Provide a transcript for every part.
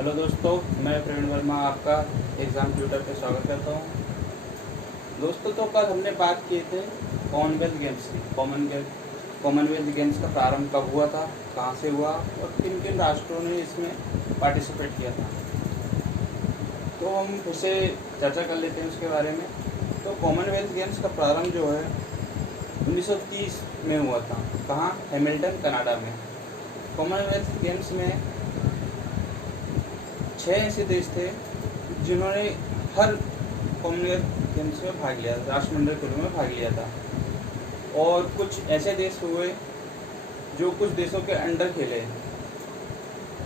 Hello दोस्तों, मैं प्रवीण वर्मा आपका एग्ज़ाम ट्यूटर पे स्वागत करता हूँ। दोस्तों, तो कल हमने बात किए थे कॉमनवेल्थ गेम्स की। कॉमनवेल्थ गेम्स का प्रारंभ कब हुआ था, कहाँ से हुआ और किन किन राष्ट्रों ने इसमें पार्टिसिपेट किया था। तो हम फिर से चर्चा कर लेते हैं उसके बारे में। तो कॉमनवेल्थ गेम्स का प्रारंभ जो है 1930 में हुआ था। कहाँ? हैमिल्टन, कनाडा में। कॉमनवेल्थ गेम्स में 6 ऐसे देश थे जिन्होंने हर कॉमनवेल्थ गेम्स में भाग लिया, राष्ट्रमंडल खेलों में भाग लिया था। और कुछ ऐसे देश हुए जो कुछ देशों के अंडर खेले।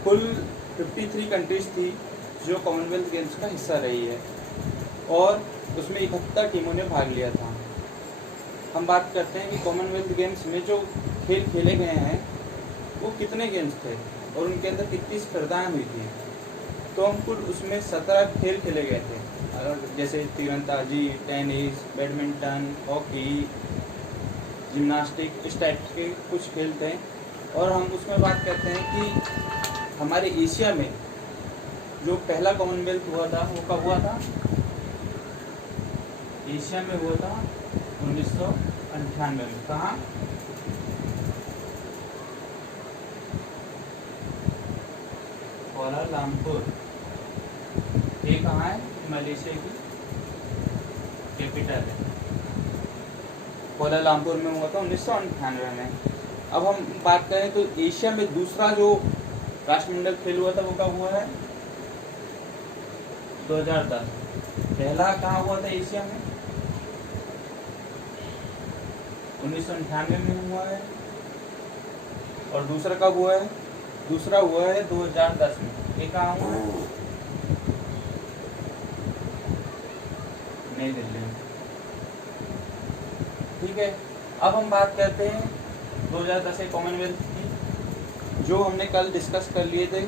कुल 53 कंट्रीज थी जो कॉमनवेल्थ गेम्स का हिस्सा रही है और उसमें 71 टीमों ने भाग लिया था। हम बात करते हैं कि कॉमनवेल्थ गेम्स में जो खेल खेले गए हैं वो कितने गेम्स थे और उनके अंदर कितनी स्पर्धाएँ हुई थी। तो हम कुल उसमें 17 खेल खेले गए थे, जैसे तीरंदाजी, टेनिस, बैडमिंटन, हॉकी, जिम्नास्टिक, इस टाइप के कुछ खेल थे। और हम उसमें बात करते हैं कि हमारे एशिया में जो पहला कॉमनवेल्थ हुआ था वो कब हुआ था? एशिया में हुआ था 1998 में। कहाँ? कुआलालंपुर। ये कहाँ है? मलेशिया की कैपिटल है। कुआलालंपुर में हुआ था 1998 में। अब हम बात करें तो एशिया में दूसरा जो राष्ट्रमंडल खेल हुआ था वो कब हुआ है? 2010। पहला कहाँ हुआ था एशिया में? 1998 में हुआ है। और दूसरा कब हुआ है? दूसरा हुआ है 2010 में। ये कहाँ हुआ है? नई दिल्ली में। ठीक है, अब हम बात करते हैं 2010 के कॉमनवेल्थ की, जो हमने कल डिस्कस कर लिए थे।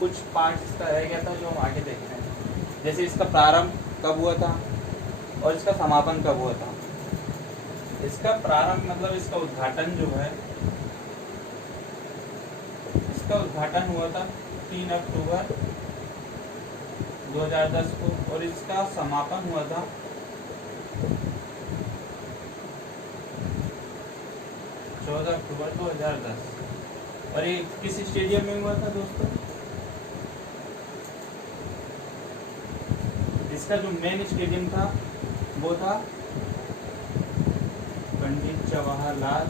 कुछ पार्ट्स इसका रह गया था जो हम आगे देख रहे हैं, जैसे इसका प्रारंभ कब हुआ था और इसका समापन कब हुआ था। इसका प्रारंभ मतलब इसका उद्घाटन जो है, इसका उद्घाटन हुआ था 3 अक्टूबर 2010 को और इसका समापन हुआ था 14 अक्टूबर 2010। और ये किस स्टेडियम में हुआ था दोस्तों? इसका जो मेन स्टेडियम था वो था पंडित जवाहरलाल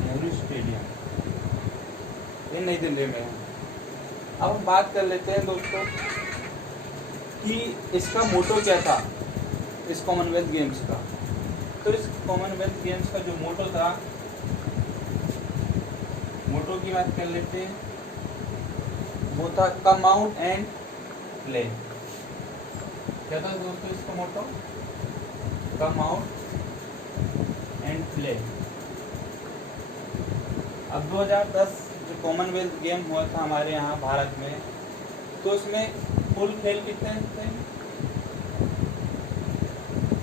नेहरू स्टेडियम, ये नई दिल्ली में है। अब हम बात कर लेते हैं दोस्तों कि इसका मोटो क्या था इस कॉमनवेल्थ गेम्स का। तो इस कॉमनवेल्थ गेम्स का जो मोटो था, मोटो की बात कर लेते हैं, वो था कम आउट एंड प्ले। क्या था दोस्तों इसका motto? Come out and play. अब 2010 जो कॉमनवेल्थ गेम हुआ था हमारे यहाँ भारत में, तो उसमें कुल खेल कितने थे?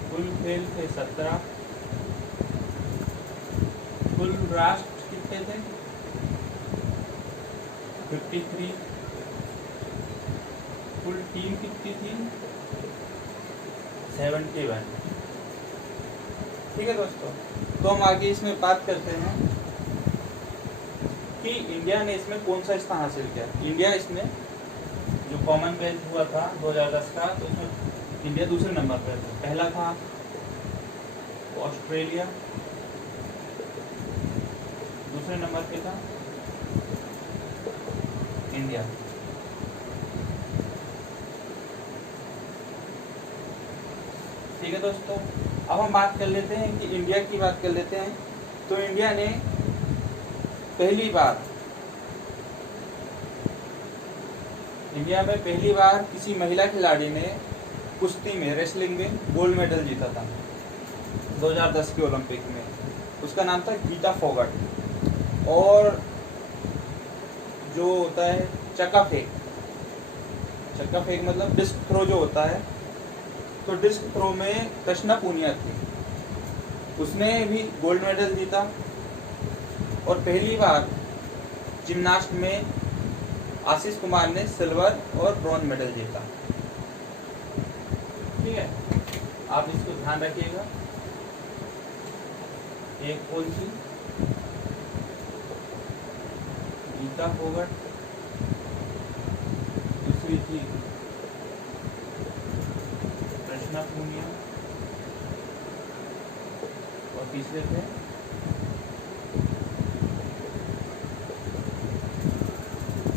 कुल खेल थे 17। कुल राष्ट्र कितने थे? 53। कुल टीम कितनी थी? 71। ठीक है दोस्तों, तो हम आगे इसमें बात करते हैं कि इंडिया ने इसमें कौन सा स्थान हासिल किया। इंडिया इसमें जो कॉमनवेल्थ हुआ था 2010 का, तो उसमें इंडिया दूसरे नंबर पर था। पहला था ऑस्ट्रेलिया, दूसरे नंबर पे था इंडिया। ठीक है दोस्तों, अब हम बात कर लेते हैं कि इंडिया की बात कर लेते हैं। तो इंडिया ने पहली बार किसी महिला खिलाड़ी ने कुश्ती में, रेसलिंग में गोल्ड मेडल जीता था 2010 के ओलंपिक में। उसका नाम था गीता फोगाट। और जो होता है चक्का फेंक मतलब डिस्क थ्रो जो होता है, तो डिस्क थ्रो में कृष्णा पूनिया थी, उसने भी गोल्ड मेडल जीता। और पहली बार जिम्नास्ट में आशीष कुमार ने सिल्वर और ब्रॉन्ज मेडल जीता। ठीक है, आप इसको ध्यान रखिएगा। एक कौन सी, गीता फोगट, दूसरी थी कृष्णा पूनिया और तीसरे थे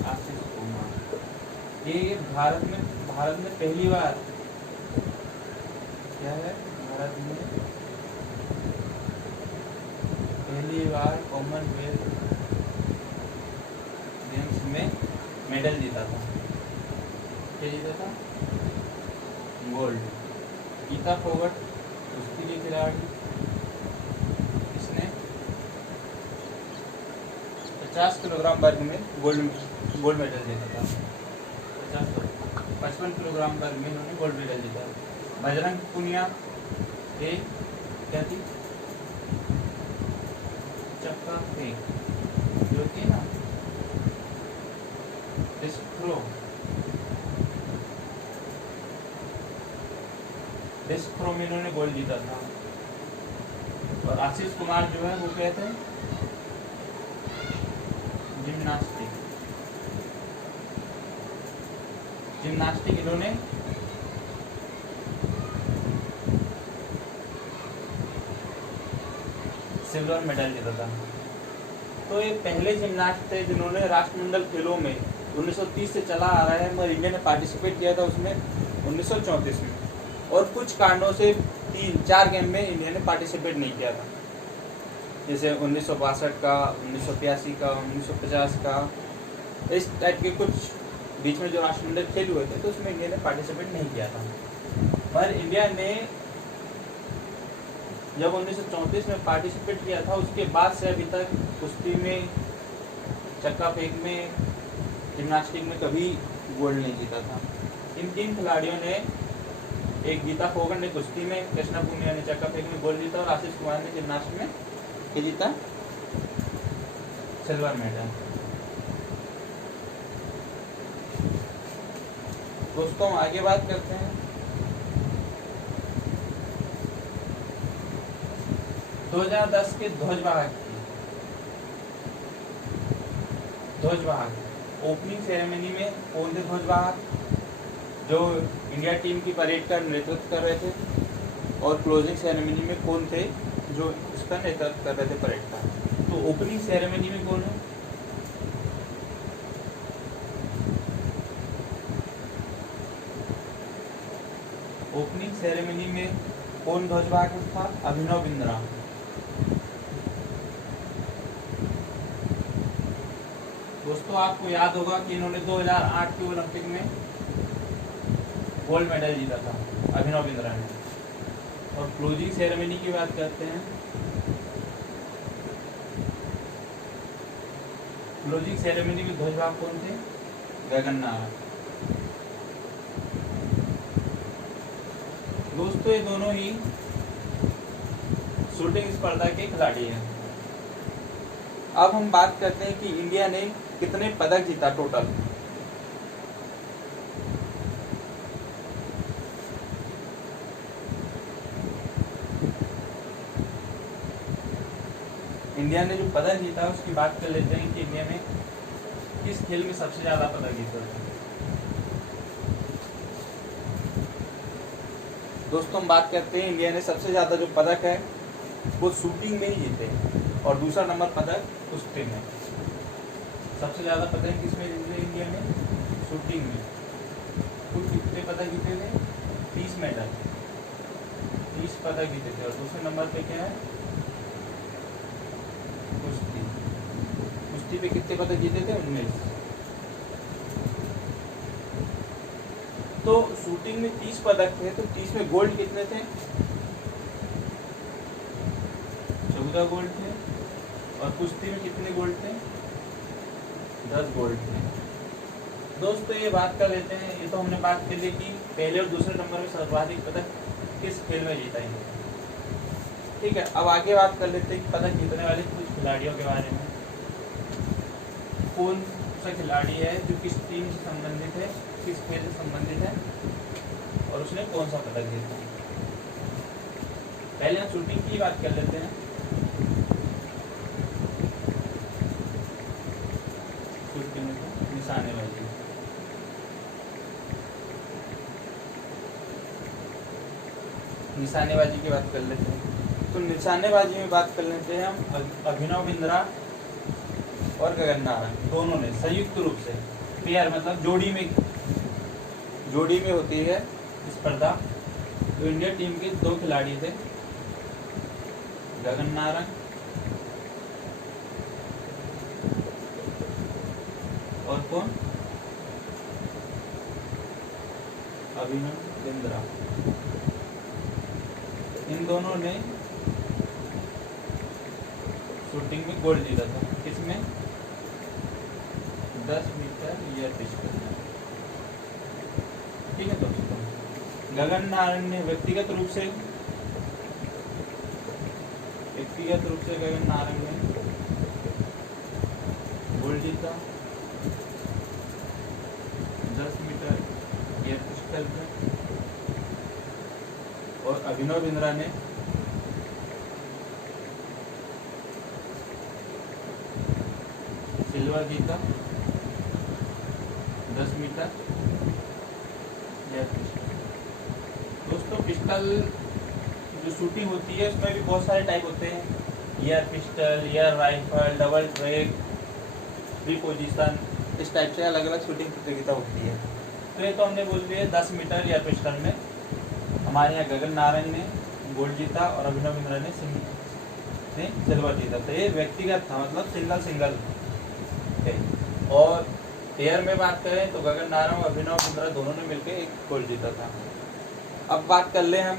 आशीष कुमार। ये भारत में पहली बार क्या है, भारत में पहली बार कॉमनवेल्थ गेम्स में मेडल जीता था। क्या जीता था? गोल्ड। गीता फोगट कुश्ती की खिलाड़ी, इसने 50 किलोग्राम वर्ग में गोल्ड मेडल जीता था। 55 किलोग्राम वर्ग में इन्होंने गोल्ड मेडल जीता। बजरंग पुनिया ये क्या थी, चक्का फेंक जो थी ना, डिस्क थ्रो में इन्होंने गोल्ड जीता था। और आशीष कुमार जो है वो क्या थे, जिम्नास्टिक इन्होंने सिल्वर मेडल जीता था। तो ये पहले जिम्नास्ट थे जिन्होंने राष्ट्रमंडल खेलों में 1930 से चला आ रहा है, मगर इंडिया ने पार्टिसिपेट किया था उसमें 1934 में, और कुछ कारणों से 3-4 गेम में इंडिया ने पार्टिसिपेट नहीं किया था, जैसे 1962 का, 1982 का, 1950 का, इस टाइप के कुछ बीच में जो राष्ट्रमंडल खेल हुए थे तो उसमें इंडिया ने पार्टिसिपेट नहीं किया था। पर इंडिया ने जब 1934 में पार्टिसिपेट किया था उसके बाद से अभी तक कुश्ती में, चक्का फेंक में, जिम्नास्टिक में कभी गोल्ड नहीं जीता था। इन 3 खिलाड़ियों ने, एक गीता फोगट ने कुश्ती में, कृष्णा पूनिया ने चक्का फेंक में गोल्ड जीता और आशीष कुमार ने जिम्नास्टिक में क्या जीता, सिल्वर मेडल। दोस्तों आगे बात करते हैं। 2010 के ध्वजवाहक ओपनिंग सेरेमनी में कौन थे ध्वजवाहक, जो इंडिया टीम की परेड का नेतृत्व कर रहे थे, और क्लोजिंग सेरेमनी में कौन थे जो इसका नेतृत्व कर रहे थे परेड का। तो ओपनिंग सेरेमनी में कौन है, ओपनिंग सेरेमनी में कौन ध्वजवाहक था, अभिनव बिंद्रा। दोस्तों आपको याद होगा कि इन्होंने 2008 के ओलंपिक में गोल्ड मेडल जीता था, अभिनव बिंद्रा ने। और क्लोजिंग सेरेमनी की बात करते हैं। क्लोजिंग सेरेमनी में ध्वजवाहक कौन थे, गगन नारंग। दोस्तों ये दोनों ही शूटिंग स्पर्धा के खिलाड़ी हैं। अब हम बात करते हैं कि इंडिया ने कितने पदक जीता टोटल। इंडिया ने जो पदक जीता उसकी बात कर लेते हैं कि इंडिया ने किस खेल में सबसे ज्यादा पदक जीता। दोस्तों हम बात करते हैं इंडिया ने सबसे ज़्यादा जो पदक है वो शूटिंग में ही जीते, और दूसरा नंबर पदक कुश्ती में। सबसे ज़्यादा पदक किसमें जीते इंडिया ने, शूटिंग में। कुल कितने पदक जीते थे, 30 मेडल, 30 पदक जीते थे। और दूसरे नंबर पे क्या है, कुश्ती। कुश्ती पे कितने पदक जीते थे, 19। तो शूटिंग में 30 पदक थे, तो 30 में गोल्ड कितने थे, 14 गोल्ड थे। और कुश्ती में कितने गोल्ड थे, 10 गोल्ड थे। दोस्तों ये बात कर लेते हैं, ये तो हमने बात कर ली कि पहले और दूसरे नंबर में सर्वाधिक पदक किस खेल में जीता है। ठीक है, अब आगे बात कर लेते हैं कि पदक जीतने वाले कुछ खिलाड़ियों के बारे में। कौन सा खिलाड़ी है जो किस टीम से संबंधित है, किस खेल से संबंधित है और उसने कौन सा पदक जीता। पहले हम शूटिंग की बात कर लेते हैं। शूटिंग में निशानेबाजी, निशानेबाजी की बात कर लेते हैं। तो निशानेबाजी में बात कर लेते हैं हम। अभिनव बिंद्रा और गगन नारंग दोनों ने संयुक्त रूप से, पेयर मतलब जोड़ी में होती है स्पर्धा। तो इंडिया टीम के 2 खिलाड़ी थे, गगन नारंग और कौन, अभिनव बिंद्रा। इन दोनों ने शूटिंग में गोल्ड जीता था। किसमें? 10 मीटर एयर पिस्टल। ठीक है दोस्तों, गगन नारंग ने व्यक्तिगत रूप से गगन नारंग ने गोल्ड जीता 10 मीटर एयर पिस्टल में, और अभिनव बिंद्रा ने सिल्वर जीता 10 मीटर एयर पिस्टल। दोस्तों पिस्टल जो शूटिंग होती है उसमें भी बहुत सारे टाइप होते हैं, air pistol, air rifle, double track, free position, इस टाइप से अलग अलग शूटिंग प्रतियोगिता होती है। तो ये तो हमने बोल दिया 10 मीटर एयर पिस्टल में हमारे यहाँ गगन नारंग ने गोल्ड जीता और अभिनव बिंद्रा ने सिल्वर जीता। तो ये व्यक्तिगत था, मतलब सिंगल थे। और पेयर में बात करें तो गगन नारंग और अभिनव बिंद्रा दोनों ने मिलकर एक गोल्ड जीता था। अब बात कर ले हम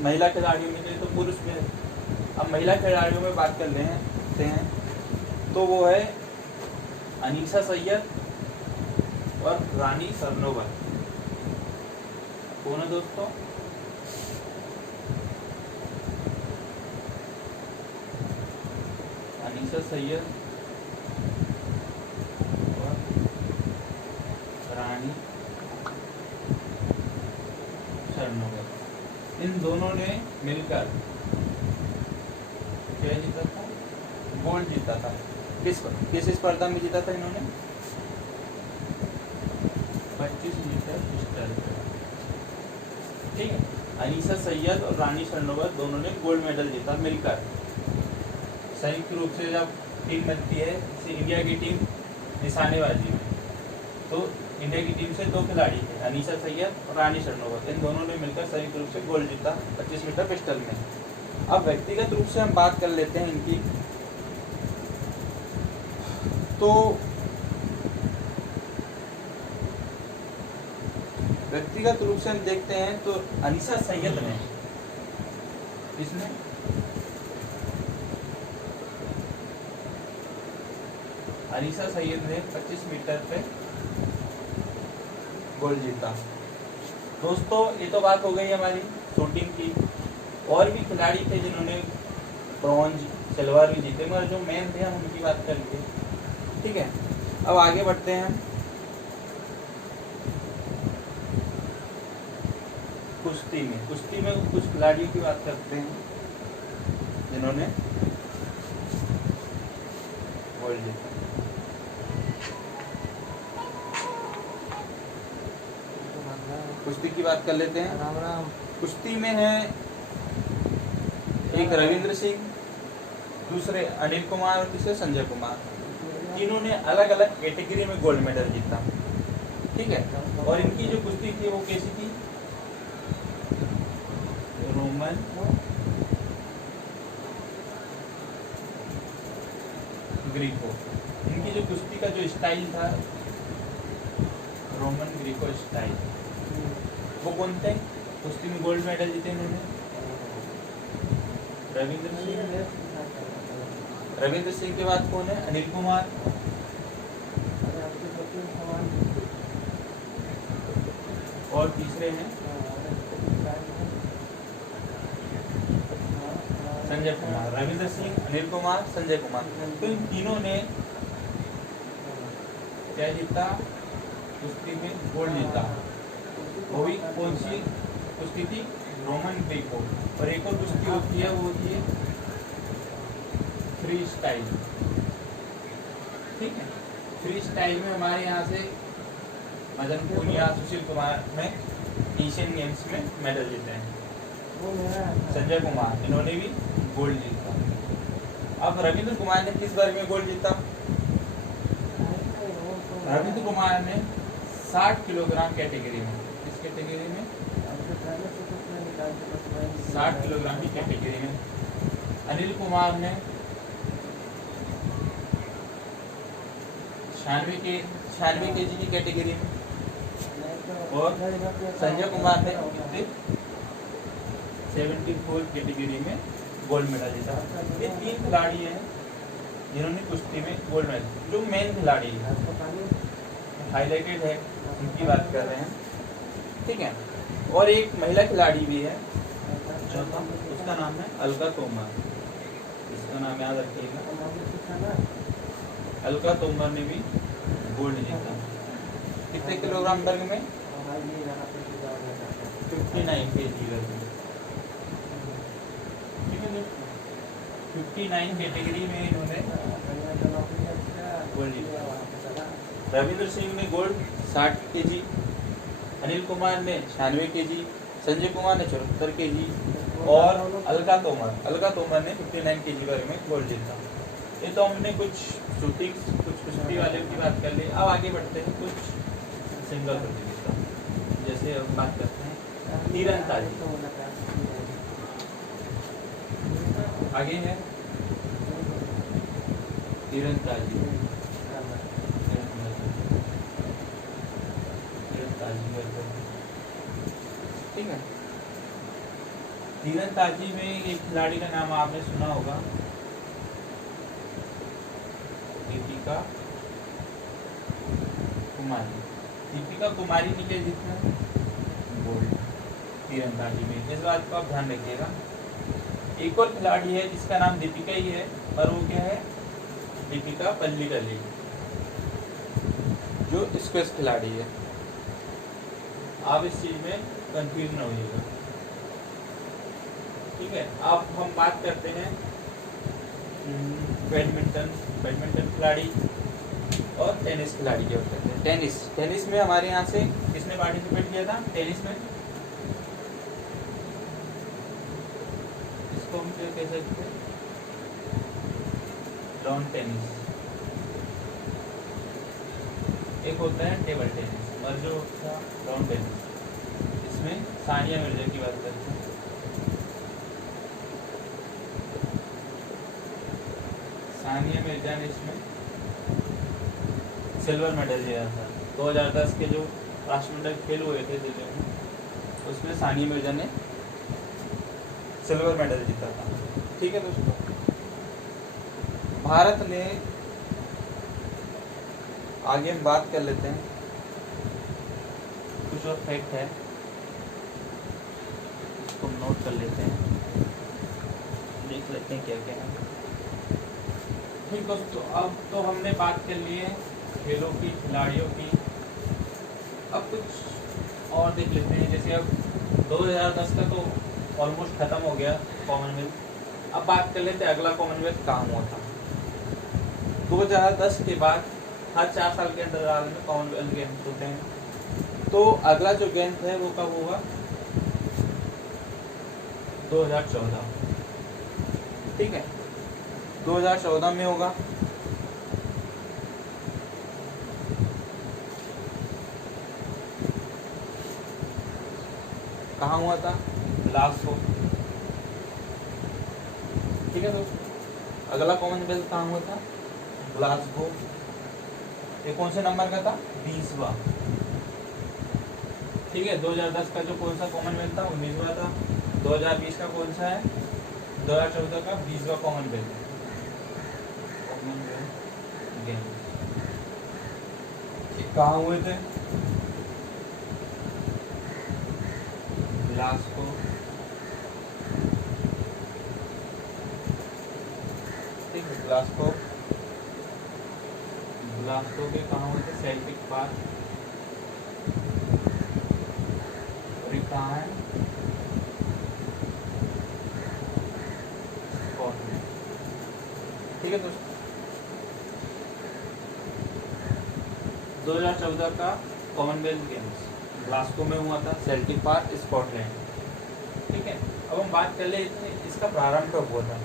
महिला खिलाड़ियों में, तो पुरुष में। अब महिला खिलाड़ियों में बात कर लेते हैं तो वो है अनीसा सैयद और रानी सरनोबत। कौन है दोस्तों? अनीसा सैयद और रानी सरनोबत। इन दोनों ने मिलकर क्या जीता था? गोल्ड जीता था। किस स्पर्धा में जीता था इन्होंने? 25 मीटर पिस्टल। ठीक है, अनीसा सैयद और रानी सरनोबत दोनों ने गोल्ड मेडल जीता मिलकर। संयुक्त रूप से जब टीम बनती है, जैसे इंडिया की टीम निशानेबाजी में, तो इंडिया की टीम से 2 खिलाड़ी थे, अनीसा सैयद और रानी सरनोबत। इन दोनों ने मिलकर संयुक्त रूप से गोल्ड जीता 25 मीटर पिस्टल में। अब व्यक्तिगत रूप से हम बात कर लेते हैं इनकी। तो व्यक्तिगत रूप से हम देखते हैं तो अनीसा सैयद ने, इसने अनीसा सैयद ने 25 मीटर पे गोल्ड जीता। दोस्तों ये तो बात हो गई हमारी शूटिंग की। और भी खिलाड़ी थे जिन्होंने ब्रॉन्ज, सिल्वर भी जीते, मगर जो मेन थे हम उनकी बात कर लिए। ठीक है, अब आगे बढ़ते हैं। कुश्ती में कुछ खिलाड़ियों की बात करते हैं जिन्होंने गोल्ड जीता। कुश्ती की बात कर लेते हैं। राम राम। कुश्ती में है एक रविंद्र सिंह, दूसरे अनिल कुमार और तीसरे संजय कुमार। तीनों ने अलग अलग कैटेगरी में गोल्ड मेडल जीता। ठीक है, और इनकी जो कुश्ती थी वो कैसी थी? Roman Greco. इनकी जो कुश्ती का जो स्टाइल था रोमन ग्रीको स्टाइल। वो कौन थे? कुश्ती में गोल्ड मेडल जीते इन्होंने रविंद्र सिंह के बाद कौन है? अनिल कुमार। और तीसरे हैं संजय कुमार। रविंद्र सिंह, अनिल कुमार, संजय कुमार। तो इन तीनों ने क्या जीता, कुश्ती में गोल्ड जीता। वो भी कौन सी कुश्ती थी, रोमन ग्रीको। और एक और कुश्ती होती है, वो होती है फ्री स्टाइल। ठीक है, फ्री स्टाइल में हमारे यहाँ से मदन पूनिया, सुशील कुमार ने एशियन गेम्स में मेडल जीते हैं। संजय कुमार, इन्होंने भी गोल्ड जीता। अब रविंद्र कुमार ने किस वर्ग में गोल्ड जीता, रविंद्र कुमार ने 60 किलोग्राम कैटेगरी में, किस कैटेगरी में, 60 किलोग्राम की कैटेगरी में। अनिल कुमार ने 96 केजी की कैटेगरी में, और संजय कुमार ने 74 कैटेगरी में गोल्ड मेडल जीता। ये 3 खिलाड़ी हैं जिन्होंने कुश्ती में गोल्ड मेडल, जो मेन खिलाड़ी है हाईलाइटेड है उनकी बात कर रहे हैं। ठीक है, और एक महिला खिलाड़ी भी है चौथा, उसका नाम है अलका तोमर। इसका नाम याद रखिएगा, अलका तोमर ने भी गोल्ड जीता। कितने किलोग्राम वर्ग में, 59 केजी वर्ग में। ठीक है दोस्तों, 59 कैटेगरी में इन्होंने गोल्ड जीता। रविंद्र सिंह ने गोल्ड 60 केजी, अनिल कुमार ने 96 केजी, संजय कुमार ने 74 केजी, और अलका तोमर ने 59 केजी वर्ग में गोल्ड जीता। ये तो हमने कुछ शूटिंग, कुछ कुश्ती वाले की बात कर ली। अब आगे बढ़ते हैं कुछ सिंगल प्रतियोगिता, जैसे अब बात करते हैं तीरंदाजी। आगे है तीरंदाजी। ठीक है, तीरंदाजी में एक खिलाड़ी का नाम आपने सुना होगा, दीपिका कुमारी। दीपिका कुमारी ने क्या जीता, गोल्ड तीरंदाजी में। इस बात को आप ध्यान रखिएगा। एक और खिलाड़ी है जिसका नाम दीपिका ही है, पर वो क्या है, दीपिका पल्लिकली, जो स्क्वैश खिलाड़ी है। आप इस चीज में कंफ्यूज न होइएगा। ठीक है, अब हम बात करते हैं बैडमिंटन खिलाड़ी और टेनिस खिलाड़ी की बात करते हैं। टेनिस में हमारे यहाँ से किसने पार्टिसिपेट किया था, टेनिस में, इसको हम क्या कह सकते हैं, लॉन टेनिस। एक होता है टेबल टेनिस और जो होता है लॉन टेनिस। इसमें सानिया मिर्जा की बात करते हैं। सानिया मिर्जा ने इसमें सिल्वर मेडल लिया था। 2010 के जो राष्ट्रमंडल खेल हुए थे दिल्ली में, उसमें सानिया मिर्जा ने सिल्वर मेडल जीता था। ठीक है दोस्तों, भारत ने, आगे हम बात कर लेते हैं, कुछ और फैक्ट है इसको नोट कर लेते हैं, देख लेते हैं क्या क्या है। ठीक दोस्तों, अब तो हमने बात कर ली है खेलों की, खिलाड़ियों की। अब कुछ और देख लेते हैं, जैसे अब 2010 का तो ऑलमोस्ट खत्म हो गया कॉमनवेल्थ। अब बात कर लेते हैं अगला कॉमनवेल्थ कहाँ हुआ था। 2010 के बाद हर 4 साल के अंतराल में कॉमनवेल्थ गेम्स होते हैं। तो अगला जो गेम्स है वो कब होगा, 2014। ठीक है, 2014 में होगा। कहाँ हुआ था, ग्लासगो। ठीक है दोस्तों, अगला कॉमनवेल्थ कहाँ हुआ था, ग्लासगो। ये कौन से नंबर का था, 20वां। ठीक है, 2010 का जो कौन सा कॉमनवेल्थ था, 19वां था। 2020 का कौन सा है, 2014 का 20वां कॉमनवेल्थ गेम्स। कहाँ हुए थे, ग्लासगो। ठीक है, ग्लासगो के कहाँ हुए थे? Celtic park. और ये कहाँ है? स्कॉटलैंड। ठीक है दोस्तों, 2014 का कॉमनवेल्थ गेम्स ग्लासगो में हुआ था, सेल्टिक पार्क, स्कॉटलैंड। ठीक है, अब हम बात कर लेते हैं इसका प्रारंभ कब हुआ था।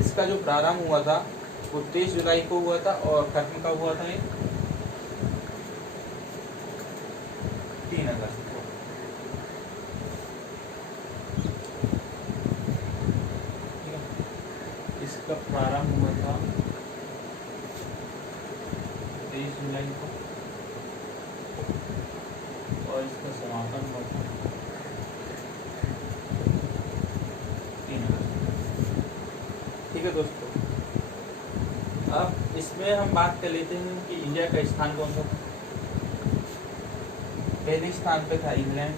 इसका जो प्रारंभ हुआ था वो 23 जुलाई को हुआ था और खत्म कब हुआ था? ये 3 अगस्त को। ठीक है, इसका प्रारंभ हुआ था 23 जुलाई को और इसका समापन हुआ था 3 अगस्त। ठीक है दोस्तों, अब इसमें हम बात कर लेते हैं कि इंडिया का स्थान कौन सा था। पहले स्थान पे था इंग्लैंड।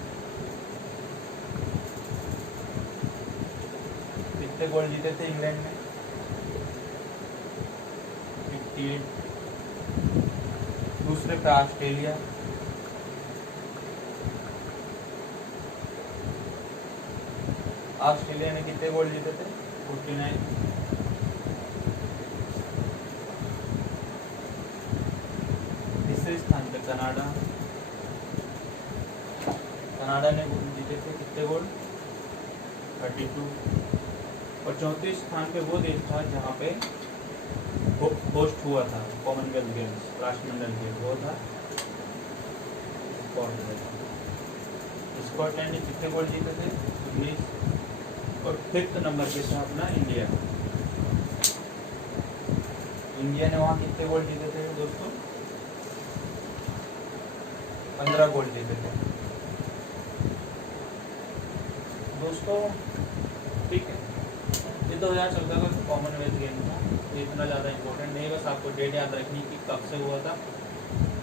कितने गोल जीते थे इंग्लैंड ने? 58। दूसरे पे ऑस्ट्रेलिया। ऑस्ट्रेलिया ने कितने गोल जीते थे? 49। तीसरे स्थान पे कनाडा। कनाडा ने गोल जीते थे कितने गोल? 32। और चौथे स्थान पे वो देश था जहाँ पे होस्ट हुआ था कॉमनवेल्थ गेम्स, राष्ट्रमंडल गेम, वो था स्कॉटलैंड। स्कॉटलैंड ने कितने गोल जीते थे? 19। और 5th नंबर पे था अपना इंडिया। इंडिया ने वहाँ कितने गोल जीते थे दोस्तों? 15 गोल जीते थे दोस्तों। ठीक है, ये 2014 का कॉमनवेल्थ गेम था, तो इतना ज़्यादा इम्पोर्टेंट नहीं, बस आपको डेट याद रखनी कि कब से हुआ था,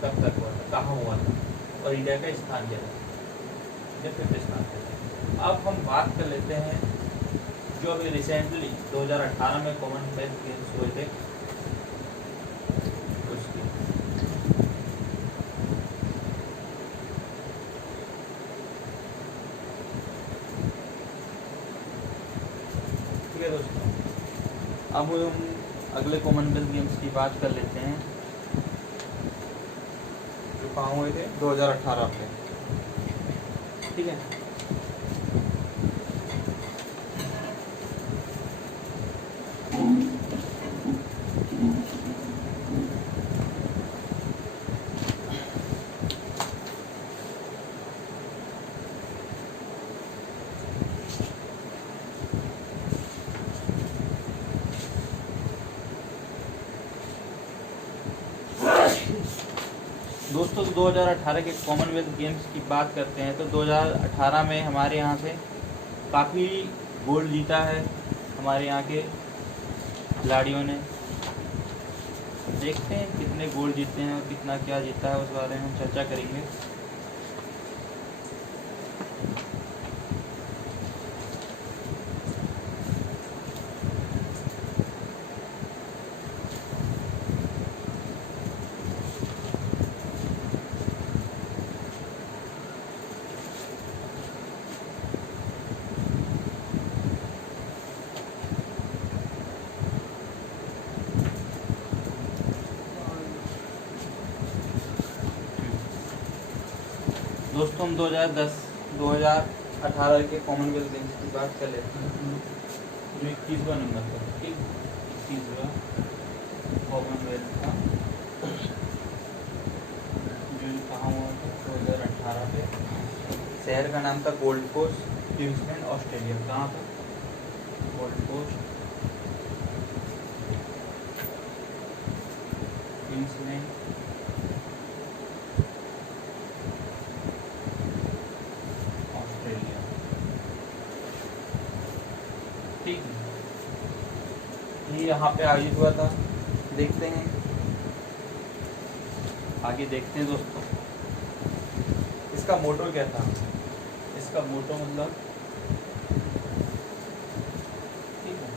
कब तक हुआ था, कहाँ हुआ था और इंडिया का स्थान क्या था। इंडिया 5th स्थान पे था। अब हम बात कर लेते हैं जो अभी रिसेंटली 2018 में कॉमनवेल्थ गेम्स हुए थे उसकी। ठीक है दोस्तों, अब हम अगले कॉमनवेल्थ गेम्स की बात कर लेते हैं जो कहाँ हुए थे? 2018 पे। ठीक है, दोस्तों 2018 के कॉमनवेल्थ गेम्स की बात करते हैं तो 2018 में हमारे यहाँ से काफ़ी गोल्ड जीता है हमारे यहाँ के खिलाड़ियों ने। देखते हैं कितने गोल्ड जीते हैं और कितना क्या जीता है, उस बारे में हम चर्चा करेंगे। दोस्तों हम 2018 के कॉमनवेल्थ गेम्स की बात कर लेते हैं जो 21वां नंबर था। ठीक, 21वां कॉमनवेल्थ था जो कहाँ हुआ था? 2018 पे। शहर का नाम था गोल्ड कोस्ट, क्वींसलैंड, ऑस्ट्रेलिया। कहाँ था? Gold Coast, Queensland, Australia. ठीक है, ये यहाँ पे आयोजित हुआ था। देखते हैं आगे, देखते हैं दोस्तों इसका मोटो क्या था। इसका मोटो मतलब, ठीक है,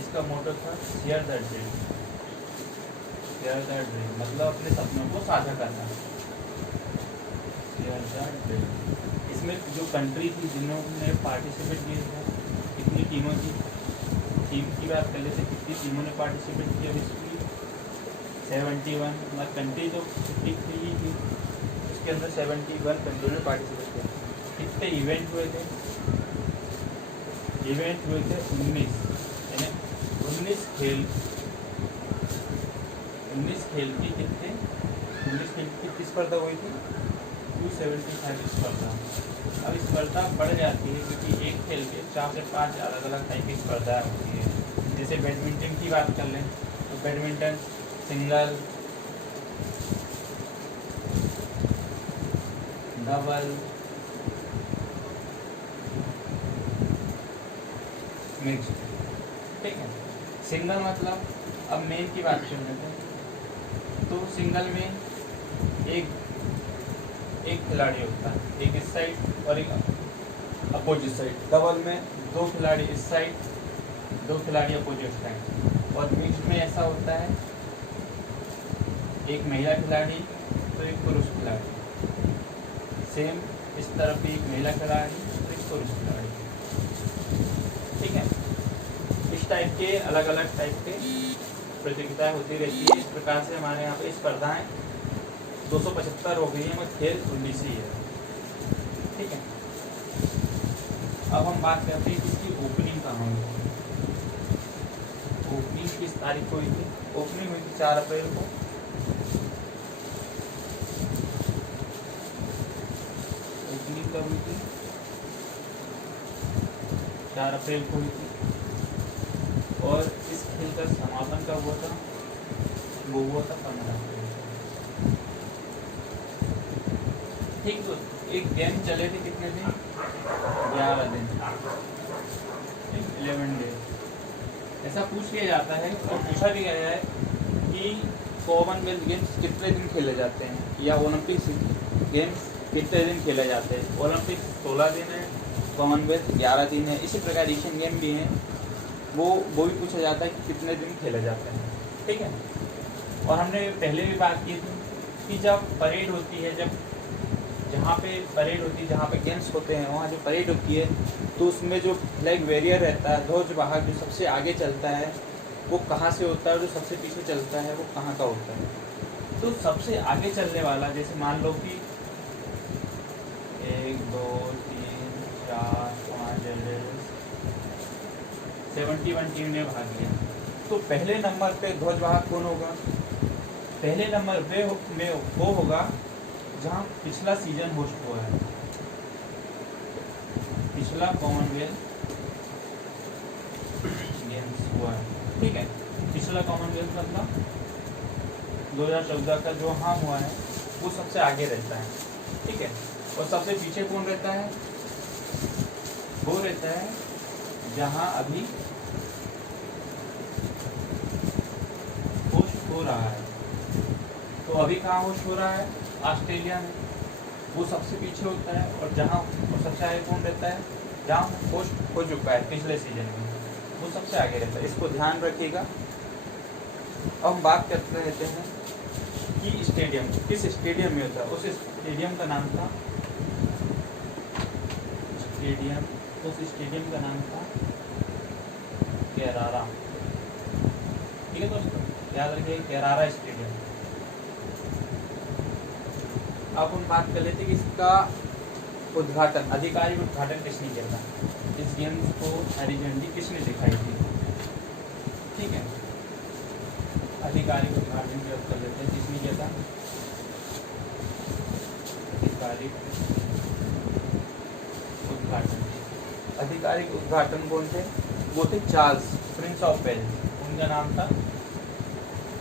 इसका मोटो था share the dream. Share the dream मतलब अपने सपनों को साझा करना। शेयर द ड्रीम, इसमें जो कंट्री थी जिन्होंने पार्टिसिपेट किए थे, कितनी टीमों की, टीम की बात कर लेते, कितनी टीमों ने पार्टिसिपेट किया इसकी 71, मतलब कंट्री तो 53 ही थी, उसके अंदर 71 कंट्री ने पार्टिसिपेट किया। कितने इवेंट हुए थे? इवेंट हुए थे 19, यानी 19 खेल की कितने 19 खेल की कितनी स्पर्धा हुई थी? 275 स्पर्धा। अब स्पर्धा बढ़ जाती है क्योंकि एक खेल के 4 से 5 अलग अलग टाइप की स्पर्धा होती है। जैसे बैडमिंटन की बात कर लें तो बैडमिंटन सिंगल, डबल, मिक्स्ड, ठीक है। सिंगल मतलब अब मेन की बात कर लेते हैं तो सिंगल में एक खिलाड़ी होता है, एक इस साइड और एक अपोजिट साइड। डबल में 2 खिलाड़ी इस साइड, 2 खिलाड़ी अपोजिट साइड। और मिक्स्ड में ऐसा होता है एक महिला खिलाड़ी तो एक पुरुष खिलाड़ी, सेम इस तरफ भी एक महिला खिलाड़ी तो एक पुरुष खिलाड़ी, ठीक है। इस टाइप के अलग अलग टाइप के प्रतियोगिताएं होती रहती है। इस प्रकार से हमारे यहाँ पे स्पर्धाएं 275 हो गई है, मगर खेल 19 ही है, ठीक है। अब हम बात करते हैं कि इसकी ओपनिंग कहाँ हुई। ओपनिंग किस तारीख को हुई थी? ओपनिंग हुई थी 4 अप्रैल को। ओपनिंग कब हुई थी? 4 अप्रैल को हुई थी। और इस खेल का समापन कब हुआ था? वो हुआ था 15 अप्रैल। ठीक, तो एक गेम चले थे कितने दिन? 11 दिन, 11 डेज। ऐसा पूछ लिया जाता है और पूछा भी गया है कि कॉमनवेल्थ गेम्स कितने दिन खेले जाते हैं या ओलंपिक्स गेम्स कितने दिन खेले जाते हैं। ओलंपिक्स 16 दिन है, कॉमनवेल्थ 11 दिन है। इसी प्रकार एशियन गेम भी हैं, वो भी पूछा जाता है कि कितने दिन खेले जाते हैं, ठीक है। और हमने पहले भी बात की थी कि जब परेड होती है, जहाँ पे परेड होती है, जहाँ पे गेम्स होते हैं, वहाँ जो परेड होती है तो उसमें जो फ्लैग वेरियर रहता है, ध्वजवाहक जो सबसे आगे चलता है वो कहाँ से होता है और जो सबसे पीछे चलता है वो कहाँ का होता है। तो सबसे आगे चलने वाला, जैसे मान लो कि 1 2 3 4 5 71 टीम ने भाग लिया। तो पहले नंबर पे ध्वजवाहक कौन होगा? पहले नंबर पे वो होगा जहाँ पिछला सीजन होस्ट हुआ है, पिछला कॉमनवेल्थ गेम्स हुआ है, ठीक है। पिछला कॉमनवेल्थ मतलब 2014 का जो हाँ हुआ है वो सबसे आगे रहता है, ठीक है। और सबसे पीछे कौन रहता है? वो रहता है जहाँ अभी होस्ट हो रहा है। तो अभी कहाँ होस्ट हो रहा है? ऑस्ट्रेलिया में, वो सबसे पीछे होता है। और जहाँ और सबसे आगे कौन रहता है? जहाँ होस्ट हो चुका है पिछले सीजन में, वो सबसे आगे रहता है। इसको ध्यान रखिएगा। अब हम बात करते रहते हैं कि स्टेडियम किस स्टेडियम में होता है। उस स्टेडियम का नाम था केरारा, ठीक है दोस्तों, याद रखिए केरारा स्टेडियम। अब हम बात कर लेते हैं कि इसका उद्घाटन, आधिकारिक उद्घाटन किसने किया था? इस गेम्स को हरी झंडी किसने दिखाई थी? ठीक है, आधिकारिक उद्घाटन की बात कर लेते हैं, किसने किया था? आधिकारिक उद्घाटन कौन थे? वो थे चार्ल्स, प्रिंस ऑफ वेल्स। उनका नाम था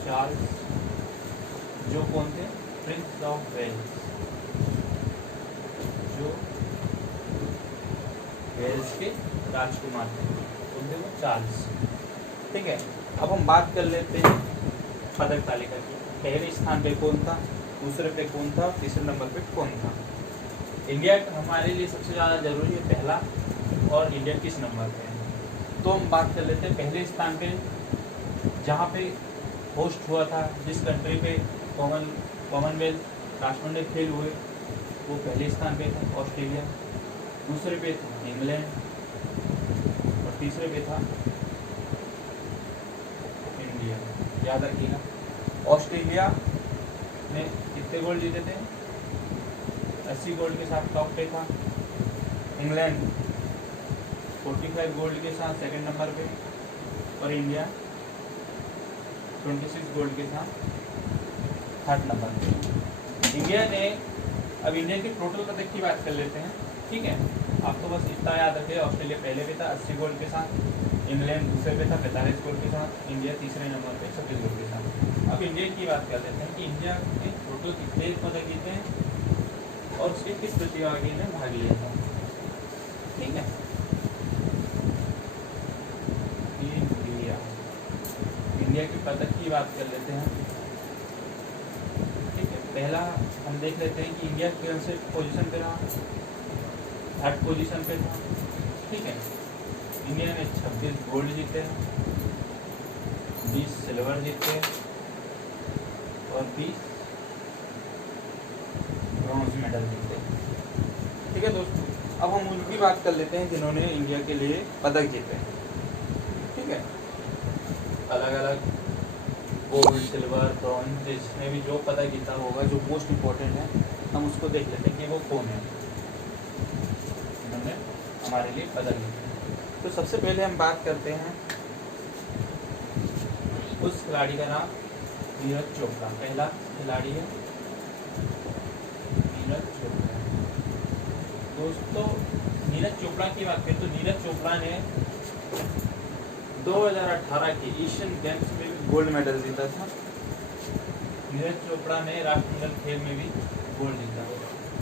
चार्ल्स, जो कौन थे? प्रिंस ऑफ वेल्स, जो वेल्स के राजकुमार थे, उनके वो चार्ल्स, ठीक है। अब हम बात कर लेते हैं पदक तालिका की। पहले स्थान पे कौन था, दूसरे पे कौन था, तीसरे नंबर पे कौन था? इंडिया हमारे लिए सबसे ज़्यादा जरूरी है पहला, और इंडिया किस नंबर पे है। तो हम बात कर लेते हैं पहले स्थान पे, जहाँ पे होस्ट हुआ था, जिस कंट्री पे कॉमनवेल्थ राष्ट्रमंडल खेल हुए वो पहले स्थान पे था ऑस्ट्रेलिया, दूसरे पे था इंग्लैंड और तीसरे पे था इंडिया। याद रखिएगा, ऑस्ट्रेलिया ने कितने गोल्ड जीते थे? 80 गोल्ड के साथ टॉप पे था। इंग्लैंड 45 गोल्ड के साथ सेकंड नंबर पे और इंडिया 26 गोल्ड के साथ थर्ड नंबर पे। इंडिया ने, अब इंडिया के टोटल पदक की बात कर लेते हैं, ठीक है। आपको बस इतना याद रखिए, ऑस्ट्रेलिया पहले पे था 80 गोल्ड के साथ, इंग्लैंड दूसरे पे था 45 गोल्ड के साथ, इंडिया तीसरे नंबर पे 26 गोल्ड के साथ। अब इंडिया की बात कर लेते हैं कि इंडिया ने टोटल कितने पदक जीते हैं और उसके किस प्रतियोगी में भाग लिया था, ठीक है। इंडिया के पदक की बात कर लेते हैं, ठीक है। पहला हम देख लेते हैं कि इंडिया कौन से पोजीशन पे रहा, थर्ड पोजीशन पे था, ठीक है। इंडिया ने 26 गोल्ड जीते हैं, 20 सिल्वर जीते और 20 ब्रॉन्ज मेडल जीते, ठीक है दोस्तों। अब हम उनकी बात कर लेते हैं जिन्होंने इंडिया के लिए पदक जीते, ठीक है। अलग अलग गोल्ड सिल्वर ब्रॉन्ज जिसमें भी जो पदक जीता होगा, जो मोस्ट इम्पोर्टेंट है, हम उसको देख लेते हैं कि वो कौन है जिन्होंने हमारे लिए पदक जीते। तो सबसे पहले हम बात करते हैं उस खिलाड़ी का नाम नीरज चोपड़ा। पहला खिलाड़ी है नीरज चोपड़ा। दोस्तों नीरज चोपड़ा की बात करें तो नीरज चोपड़ा ने 2018 के एशियन गेम्स में भी गोल्ड मेडल जीता था। नीरज चोपड़ा ने राष्ट्रमंडल खेल में भी गोल्ड जीता।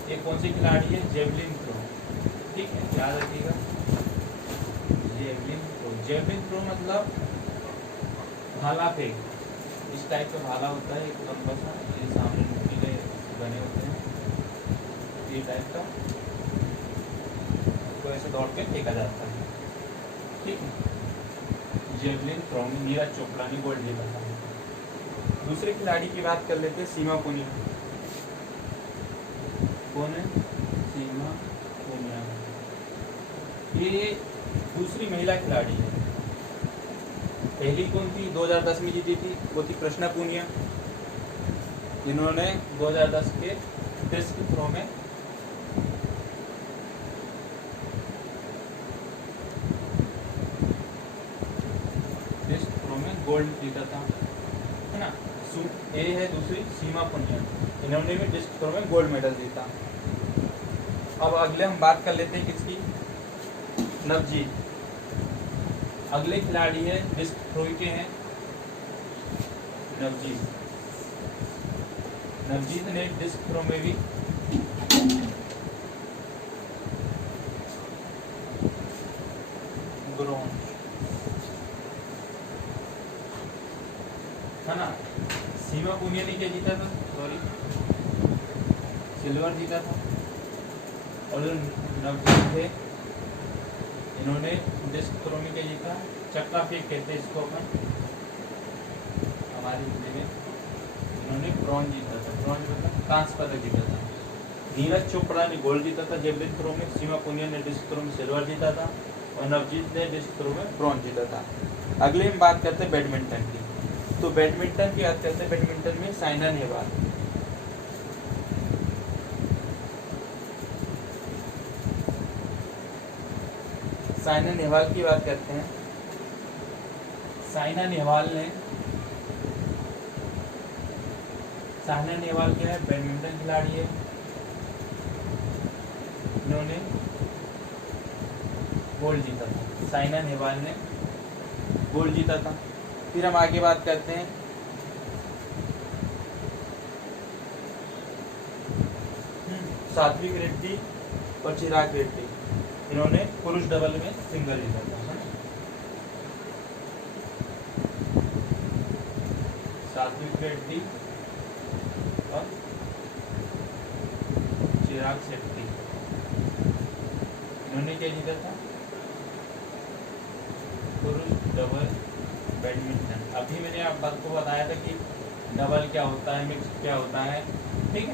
ये कौन सी खिलाड़ी है? जेवलिन थ्रो, ठीक है, याद रखिएगा। जेवलिन थ्रो मतलब भाला फेंक, इस टाइप का भाला होता है, एक लंबा सा, ये सामने नुकीले बने होते हैं, ये टाइप का, तो ऐसे दौड़ के फेंका जाता है, ठीक है। जेवलिन थ्रो में नीरज चोपड़ा ने गोल्ड जीता था। दूसरे खिलाड़ी की बात कर लेते हैं, सीमा पुनिया। कौन है? सीमा पुनिया। ये दूसरी महिला खिलाड़ी है। पहली कौन थी? 2010 में जीती थी, वो थी कृष्णा पुनिया, जिन्होंने 2010 के डिस्क थ्रो में गोल्ड जीता था, है ना। ये है दूसरी सीमा पुनिया, इन्होंने भी डिस्क थ्रो में गोल्ड मेडल जीता। अब अगले हम बात कर लेते हैं किसकी? नवजीत। अगले खिलाड़ी है डिस्क थ्रो के हैं नवजीत। नवजीत ने डिस्क थ्रो में भी ब्रॉन्ज, है ना। सीमा पुनिया ने क्या जीता था? सॉरी, सिल्वर जीता था। और जो नवजीत थे, इन्होंने डिस्क थ्रो में क्या जीता? चक्का फेंक कहते हैं इसको अपन हमारी हिंदी में। इन्होंने ब्रॉन्ज जीता था, ब्रॉन्ज मतलब कांस्य पदक जीता था। नीरज चोपड़ा ने गोल्ड जीता था जेवलिन थ्रो में, सीमा पुनिया ने डिस्क थ्रो में सिल्वर जीता था और नवजीत ने डिस्क थ्रो में ब्रॉन्ज जीता था। अगले हम बात करते हैं बैडमिंटन की। तो बैडमिंटन की बात करते हैं, बैडमिंटन में साइना नेहवाल। साइना नेहवाल की बात करते हैं। साइना नेहवाल क्या है? बैडमिंटन खिलाड़ी है, इन्होंने गोल्ड जीता था। साइना नेहवाल ने गोल्ड जीता था। फिर हम आगे बात करते हैं सात्विक रेड्डी और चिराग रेड्डी, इन्होंने पुरुष डबल में सिंगल जीता था। सात्विक रेड्डी और चिराग शेट्टी, इन्होंने क्या जीता था? पुरुष डबल बैडमिंटन। अब अभी मैंने आपको बताया था कि डबल क्या होता है, मिक्स क्या होता है, ठीक है।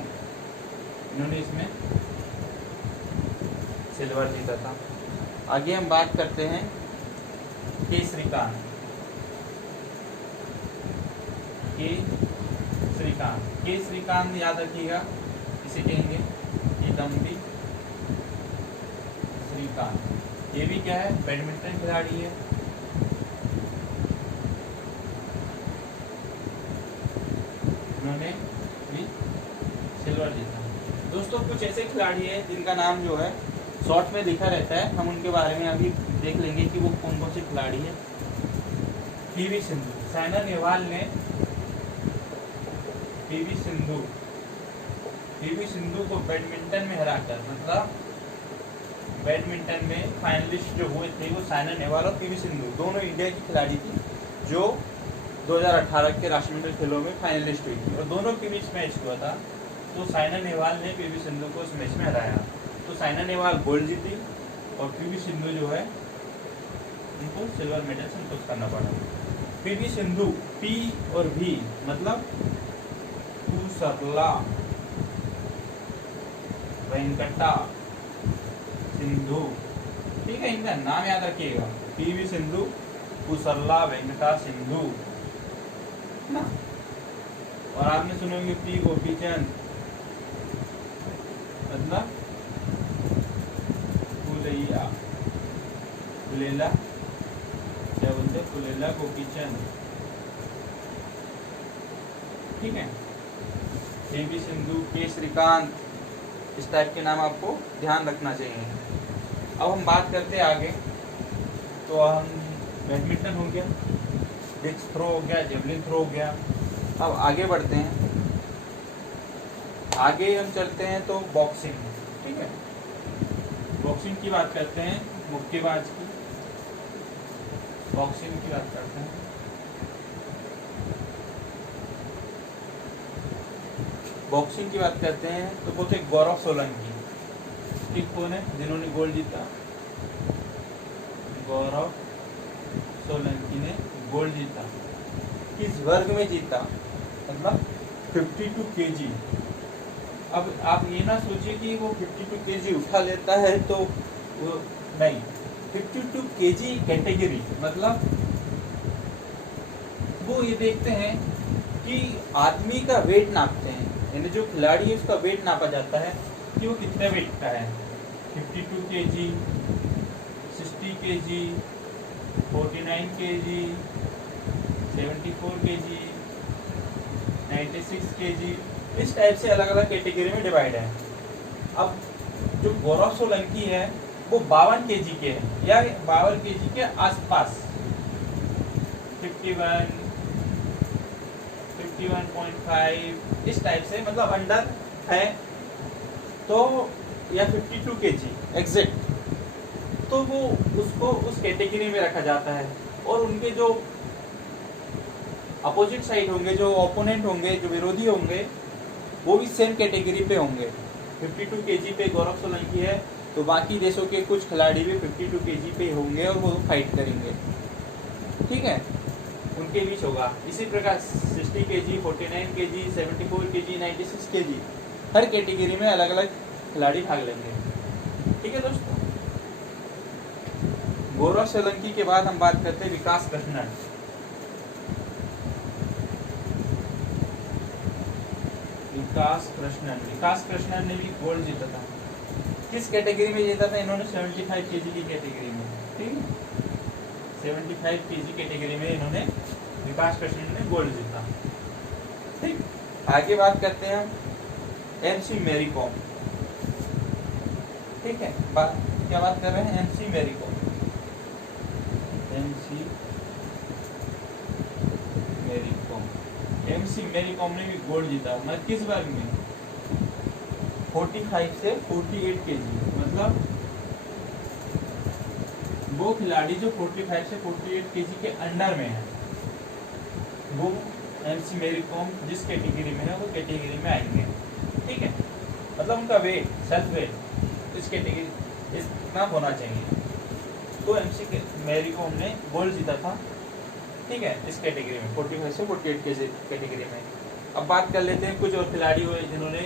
इन्होंने इसमें सिल्वर जीता था। आगे हम बात करते हैं के श्रीकांत। के श्रीकांत याद रखिएगा, इसे कहेंगे किदम्बी श्रीकांत। ये भी क्या है, बैडमिंटन खिलाड़ी है। उन्होंने भी सिल्वर जीता। दोस्तों कुछ ऐसे खिलाड़ी हैं जिनका नाम जो है शॉर्ट में लिखा रहता है, हम उनके बारे में अभी देख लेंगे कि वो कौन कौन से खिलाड़ी हैं। पीवी सिंधु, साइना नेहवाल ने पीवी सिंधु को बैडमिंटन में हराकर, मतलब बैडमिंटन में फाइनलिस्ट जो हुए थे वो साइना नेहवाल और पीवी सिंधु दोनों इंडिया की खिलाड़ी थी, जो 2018 के राष्ट्रमंडल खेलों में फाइनलिस्ट हुई थी और दोनों के बीच मैच हुआ था। तो साइना नेहवाल ने पीवी सिंधु को उस मैच में हराया। तो साइना नेहवाल गोल्ड जीती और पीवी सिंधु जो है उनको सिल्वर मेडल संतोष करना पड़ा। पीवी सिंधु, पी और भी मतलब पुसरला वेंकटा सिंधु, ठीक है, इनका नाम याद रखिएगा, पीवी सिंधु, पुसरला वेंकटा सिंधु ना। और आपने सुने होंगे पी गोपीचंद, मतलब पुलेला, क्या बोलते, पुलेला गोपीचंद, ठीक है। पीवी सिंधु, के श्रीकांत, इस टाइप के नाम आपको ध्यान रखना चाहिए। अब हम बात करते हैं आगे, तो हम बैडमिंटन हो गया, डिस्क थ्रो हो गया, जेवलिन थ्रो हो गया। अब आगे बढ़ते हैं, आगे हम चलते हैं तो बॉक्सिंग, ठीक है। बॉक्सिंग की बात करते हैं, मुक्केबाज की, बॉक्सिंग की बात करते हैं। बॉक्सिंग की बात करते हैं तो बोलते हैं गौरव सोलंकी, ठीक, कौन है जिन्होंने गोल्ड जीता, गौरव सोलंकी ने गोल्ड जीता। किस वर्ग में जीता, मतलब 52 kg। अब आप ये ना सोचिए कि वो 52 kg उठा लेता है, तो वो नहीं, 52 kg कैटेगरी, मतलब वो ये देखते हैं कि आदमी का वेट नापते हैं, यानी जो खिलाड़ी है उसका वेट नापा जाता है कि वो कितने वेट का है। 52 kg, 60 kg, 49 kg, 74 kg, 96 kg, इस टाइप से अलग अलग कैटेगरी में डिवाइड है। अब जो गौरव सोलंकी है वो 52 kg के हैं या 52 kg के आसपास, 51, 51.5 इस टाइप से, मतलब अंडर है तो, या 52 kg एग्जैक्ट, तो वो उसको उस कैटेगरी में रखा जाता है। और उनके जो अपोजिट साइड होंगे, जो ओपोनेंट होंगे, जो विरोधी होंगे, वो भी सेम कैटेगरी पे होंगे। 52 kg पे गौरव सोलंकी है तो बाकी देशों के कुछ खिलाड़ी भी 52 kg पे होंगे और वो फाइट करेंगे, ठीक है, उनके बीच होगा। इसी प्रकार 60 kg, 49 kg, 74 kg, 96 kg, हर कैटेगरी में अलग अलग खिलाड़ी भाग लेंगे, ठीक है दोस्तों। गौरव सोलंकी के बाद हम बात करते हैं विकास कृष्णन। विकास कृष्णन ने भी गोल्ड जीता था। किस कैटेगरी में जीता था इन्होंने, 75 kg की कैटेगरी में, ठीक है, 75 kg कैटेगरी में इन्होंने, विकास कृष्णन ने गोल्ड जीता, ठीक। आगे बात करते हैं हम MC मैरी कॉम, ठीक है, क्या बात कर रहे हैं, MC मैरी कॉम। MC मैरी कॉम ने भी गोल्ड जीता, मतलब किस वर्ग में, 45 से 48 kg, मतलब वो खिलाड़ी जो 45 से 48 kg के अंडर में है, वो MC मैरी कॉम जिस कैटेगरी में है वो कैटेगरी में आएंगे, ठीक है, मतलब उनका वेट, सेल्फ वेट इस कैटेगरी इतना होना चाहिए। तो MC मैरी कॉम ने गोल्ड जीता था ठीक है, इस कैटेगरी में 45 से 48 के कैटेगरी में। अब बात कर लेते हैं कुछ और खिलाड़ी हुए जिन्होंने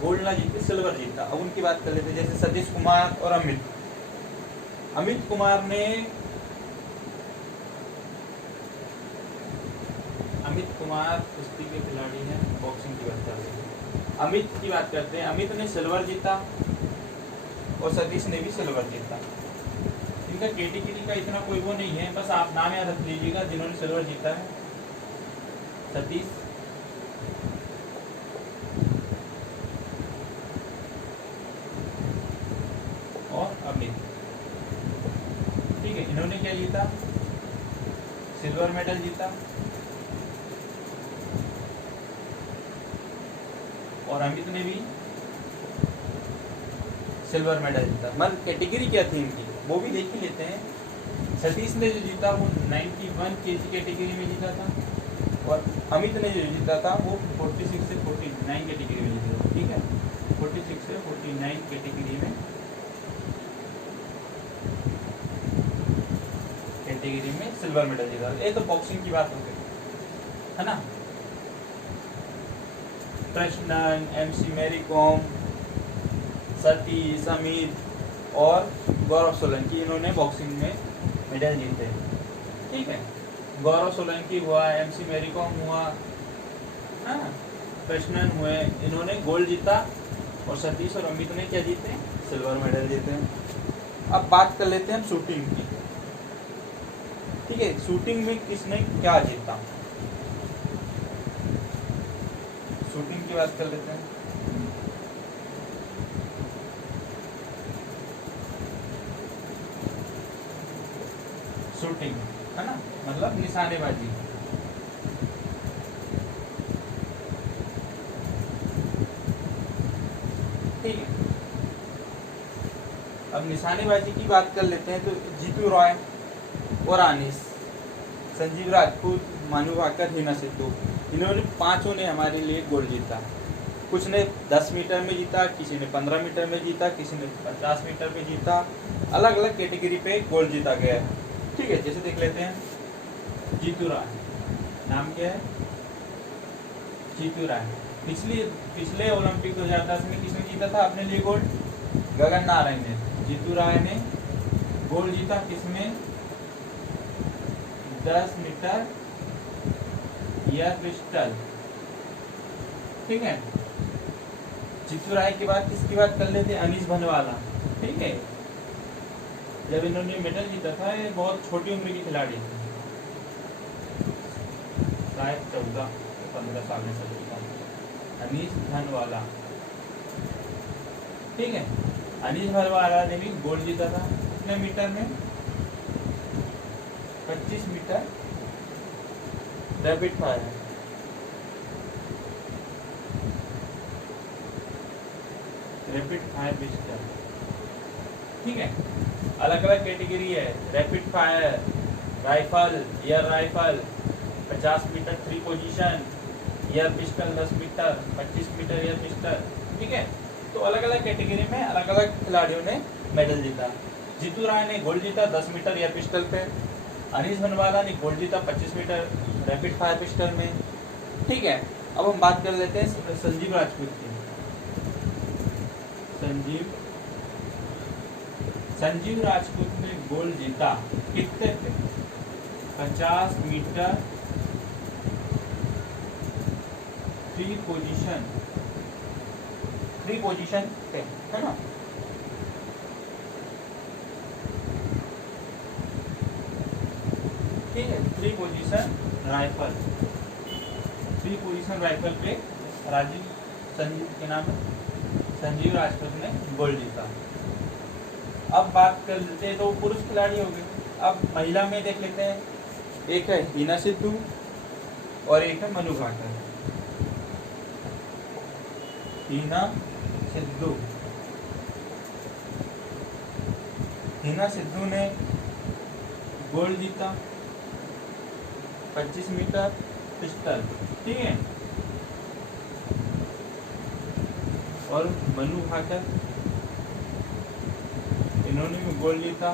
गोल्ड ना जीत के सिल्वर जीता। अब उनकी बात कर लेते हैं, जैसे सतीश कुमार और अमित कुमार ने कुश्ती के खिलाड़ी हैं, बॉक्सिंग की बात कर रहे हैं। अमित की बात करते हैं, अमित ने सिल्वर जीता और सतीश ने भी सिल्वर जीता। इनका कैटेगरी का इतना कोई वो नहीं है, बस आप नाम याद रख लीजिएगा जिन्होंने सिल्वर जीता है, सतीश और अमित। ठीक है, इन्होंने क्या जीता, सिल्वर मेडल जीता और अमित ने भी सिल्वर मेडल जीता। मतलब कैटेगरी क्या थी इनकी वो भी देख ही लेते हैं। सतीश ने जो जीता वो 91 केजी कैटेगरी में जीता था और अमित ने जो जीता था वो 46 से 49 कैटेगरी में जीता था। ठीक है, 46 से 49 कैटेगरी में सिल्वर मेडल जीता। ये तो बॉक्सिंग की बात हो गई है ना। कृष्णन, MC मैरी कॉम, सतीश, अमित और गौरव सोलंकी, इन्होंने बॉक्सिंग में मेडल जीते। ठीक है, गौरव सोलंकी हुआ, MC मैरी कॉम हुआ, हाँ, कृष्णन हुए, इन्होंने गोल्ड जीता और सतीश और अमित ने क्या जीते, सिल्वर मेडल जीते। अब बात कर लेते हैं हम शूटिंग की। ठीक है, शूटिंग में किसने क्या जीता, शूटिंग की बात कर लेते हैं। शूटिंग है ना, मतलब निशानेबाजी। ठीक है, अब निशानेबाजी की बात कर लेते हैं तो जीतू रॉय और अनीस, संजीव राजपूत, मनु भाकर, हिना सिद्धू, इन्होंने पांचों ने हमारे लिए गोल्ड जीता। कुछ ने 10 मीटर में जीता, किसी ने 15 मीटर में जीता, किसी ने 50 मीटर में जीता। अलग अलग कैटेगरी पे गोल्ड जीता गया है। ठीक है, जैसे देख लेते हैं जीतू राय, नाम क्या है, जीतू राय। पिछले ओलंपिक 2010 में किसने जीता था अपने लिए गोल्ड, गगन नारायण ने। जीतू राय ने गोल्ड जीता किसमें, 10 मीटर एयर पिस्टल। ठीक है, जीतू राय के बाद किसकी बात कर लेते हैं, अनीस भनवाला। ठीक है, जब इन्होंने मेडल जीता था ये बहुत छोटी उम्र की खिलाड़ी थी, शायद 14-15 साल में चल चुका अनीस भनवाला। ठीक है, अनीस भनवाला ने भी गोल्ड जीता था कितने मीटर में, 25 metre rapid fire. Rapid fire pistol. ठीक है, अलग अलग कैटेगरी है, rapid fire, rifle, air rifle, 50 metre 3 position, air pistol 10 metre, 25 metre air pistol. ठीक है, तो अलग अलग कैटेगरी में अलग अलग खिलाड़ियों ने मेडल जीता। जीतू राय ने गोल्ड जीता 10 मीटर एयर पिस्टल पे, अनीस भनवाला ने गोल्ड जीता 25 मीटर रैपिड फायर पिस्टल में। ठीक है, अब हम बात कर लेते हैं संजीव राजपूत की। संजीव राजपूत ने गोल्ड जीता कितने पे, 50 मीटर 3 पोजीशन पे, है ना। ठीक है, 3 पोजीशन राइफल, 3 पोजीशन राइफल पे संजीव के नाम है, संजीव राजपूत ने गोल्ड जीता। अब बात कर लेते हैं, तो पुरुष खिलाड़ी हो गए। अब महिला में देख लेते हैं, एक है हिना सिद्धू और एक है मनु भाकर। हिना सिद्धू ने गोल्ड जीता 25 मीटर पिस्टल। ठीक है, और मनु भाकर इन्होंने भी गोल्ड जीता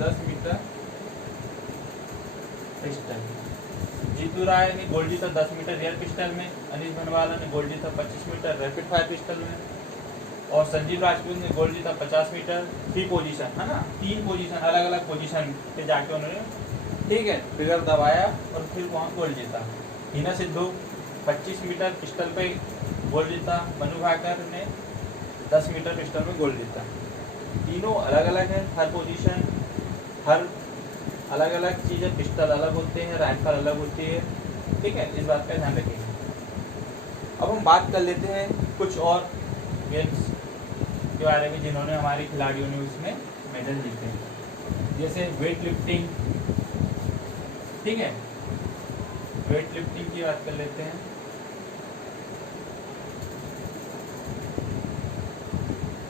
10 मीटर पिस्टल। जीतू राय ने गोल्ड जीता 10 मीटर रियल पिस्टल में, अनीश भनवाला ने गोल्ड जीता 25 मीटर रैपिड फायर पिस्टल में, और संजीव राजपूत ने गोल्ड जीता 50 मीटर 3 पोजीशन, है ना, 3 पोजीशन अलग अलग पोजीशन पे जाके उन्होंने, ठीक है, ट्रिगर दबाया और फिर वहाँ गोल्ड जीता। हिना सिद्धू 25 मीटर पिस्टल पे गोल्ड जीता, मनु भाकर ने 10 मीटर पिस्टल में गोल्ड जीता। तीनों अलग अलग है, हर पोजीशन, हर अलग अलग चीज़ें, पिस्टल अलग होते हैं, राइफल अलग होती है, ठीक है, इस बात का ध्यान रखिएगा। अब हम बात कर लेते हैं कुछ और गेम्स के बारे में जिन्होंने हमारे खिलाड़ियों ने उसमें मेडल जीते हैं, जैसे वेट लिफ्टिंग, ठीक है, वेट लिफ्टिंग की बात कर लेते हैं।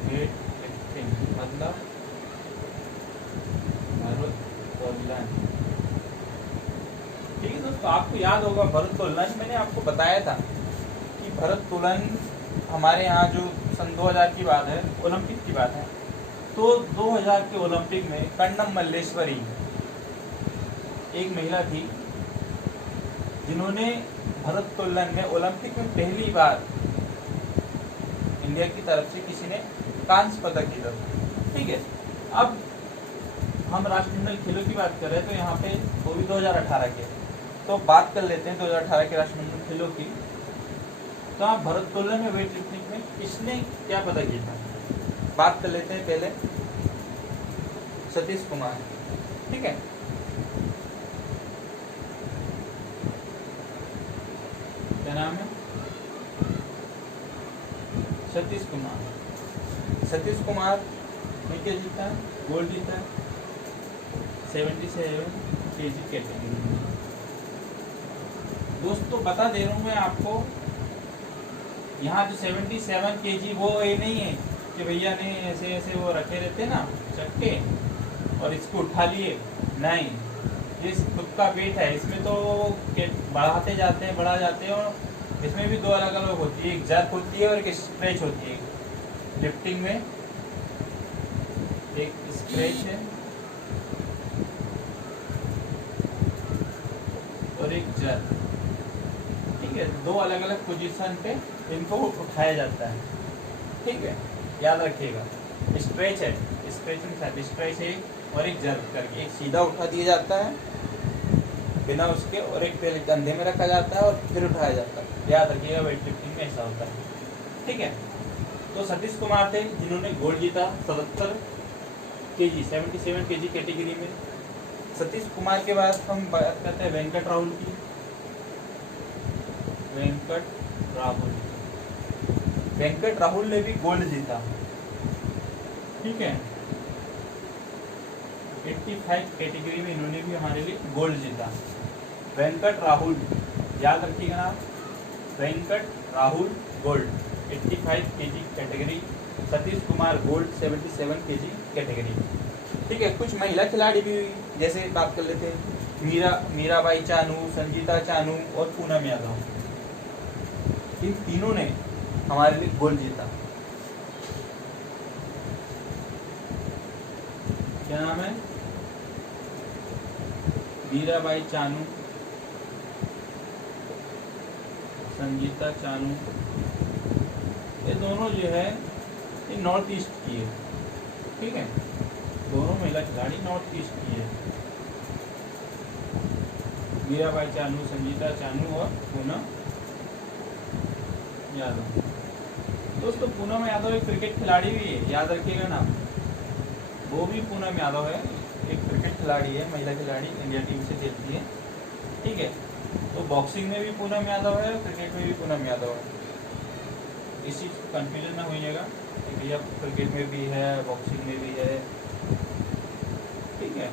वेट लिफ्टिंग मतलब भारोत्तोलन, ठीक है दोस्तों, आपको याद होगा भारोत्तोलन, मैंने आपको बताया था कि भारोत्तोलन हमारे यहाँ जो सन 2000 की बात है, ओलंपिक की बात है, तो 2000 के ओलंपिक में कन्नम मल्लेश्वरी एक महिला थी जिन्होंने भारोत्तोलन में ओलंपिक में पहली बार इंडिया की तरफ से किसी ने कांस्य पदक जीता, ठीक है। अब हम राष्ट्रमंडल खेलों की बात कर रहे हैं, तो यहाँ पे वो भी 2018 के, तो बात कर लेते हैं 2018 के राष्ट्रमंडल खेलों की। तो आप भारोत्तोलन में वेट लिफ्टिंग में किसने क्या पदक जीता, बात कर लेते हैं पहले सतीश कुमार, ठीक है। क्या नाम है? सतीश कुमार। सतीश कुमार ने क्या जीता? गोल्ड जीता 77 kg कैटेगरी में। दोस्तों बता दे रहा हूँ मैं आपको, यहाँ जो 77 kg वो ये नहीं है कि भैया ने ऐसे ऐसे वो रखे रहते ना चक्के और इसको उठा लिए, नहीं, ये खुद का वेट है। इसमें तो बढ़ाते जाते हैं, बढ़ा जाते हैं, और इसमें भी दो अलग अलग होती है, एक जर्क होती है और एक स्ट्रेच होती है। लिफ्टिंग में एक स्ट्रेच है और एक जर्क, ठीक है, दो अलग अलग पोजीशन पे इनको उठाया जाता है, ठीक है, याद रखिएगा। स्ट्रेच है, स्ट्रेच है और एक जर्क करके, एक सीधा उठा दिया जाता है बिना उसके, और एक पहले कंधे में रखा जाता है और फिर उठाया जाता है, याद रखिएगा। वेट लिफ्टिंग में ऐसा होता है, ठीक है। तो सतीश कुमार थे जिन्होंने गोल्ड जीता 77 kg कैटेगरी में। सतीश कुमार के बाद हम बात करते हैं वेंकट राहुल की। वेंकट राहुल ने भी गोल्ड जीता, ठीक है, 85 कैटेगरी में इन्होंने भी हमारे लिए गोल्ड जीता। वेंकट राहुल, याद रखिएगा नाम, Venkat Rahul gold 85 kg category, Satish Kumar gold 77 kg category, ठीक है। कुछ महिला खिलाड़ी भी हुई, जैसे बात कर लेते हैं मीराबाई चानू, संगीता चानू और पूनम यादव, इन तीनों ने हमारे लिए गोल्ड जीता। क्या नाम है? मीराबाई चानू, संगीता चानू, ये दोनों जो है ये नॉर्थ ईस्ट की है, ठीक है, दोनों महिला खिलाड़ी नॉर्थ ईस्ट की है, मीराबाई चानू, संगीता चानू और पूनम यादव। दोस्तों पूनम यादव एक क्रिकेट खिलाड़ी भी है, याद रखिएगा ना, वो भी पूनम यादव है, एक क्रिकेट खिलाड़ी है, महिला खिलाड़ी, इंडिया टीम से खेलती है, ठीक है। तो बॉक्सिंग में भी पूनम यादव है, क्रिकेट में भी पूनम यादव है, इस चीज़ को कन्फ्यूजन ना होइएगा कि भैया क्रिकेट में भी है, बॉक्सिंग में भी है, ठीक है।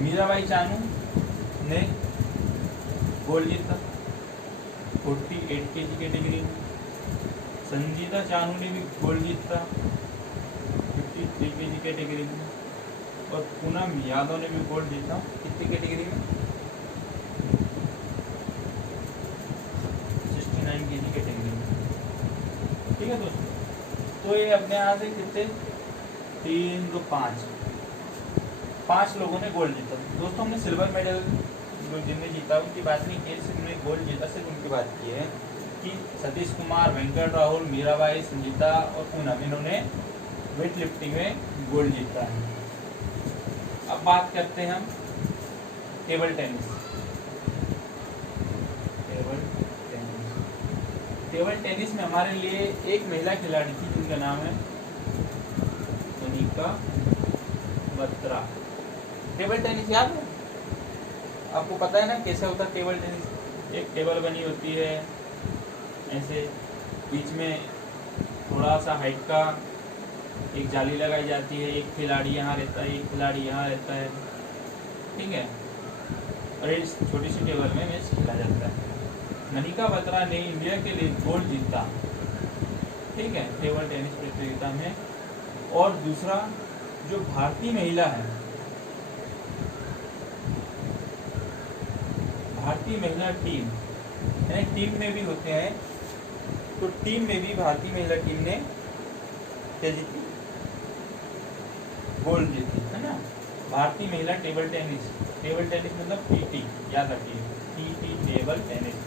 मीराबाई चानू ने गोल्ड जीता 48 kg कैटेगरी में। संगीता चानू ने भी गोल्ड जीता 53 kg कैटेगरी में, और पूनम यादव ने भी गोल्ड जीता कितनी कैटेगरी में? 69 kg कैटेगरी में, ठीक है दोस्तों। तो ये अपने यहाँ से कितने 3 2 5 5 लोगों ने गोल्ड जीता। दोस्तों हमने सिल्वर मेडल जो जिनने जीता उनकी बात नहीं की, जिन्होंने गोल्ड जीता सिर्फ उनकी बात की है कि सतीश कुमार, वेंकट राहुल, मीराबाई, संजीता और पूनम, इन्होंने वेट लिफ्टिंग में गोल्ड जीता है। अब बात करते हैं हम टेबल टेनिस। टेबल टेनिस में हमारे लिए एक महिला खिलाड़ी थी जिनका नाम है मनिका बत्रा। टेबल टेनिस याद है आपको? पता है ना कैसे होता है टेबल टेनिस? एक टेबल बनी होती है ऐसे, बीच में थोड़ा सा हाइट का एक जाली लगाई जाती है, एक खिलाड़ी यहाँ रहता है, एक खिलाड़ी यहाँ रहता है, ठीक है, और इस छोटी सी टेबल में मैच खेला जाता है। मनिका बत्रा ने इंडिया के लिए गोल्ड जीता, ठीक है, टेबल टेनिस प्रतियोगिता में। और दूसरा जो भारतीय महिला है, भारतीय महिला टीम, यानी टीम में भी होते हैं, तो टीम में भी भारतीय महिला टीम ने क्या जीती? गोल्ड जीती, है ना। भारतीय महिला टेबल टेनिस, टेबल टेनिस मतलब टीटी, याद रखिए, टीटी टेबल टेनिस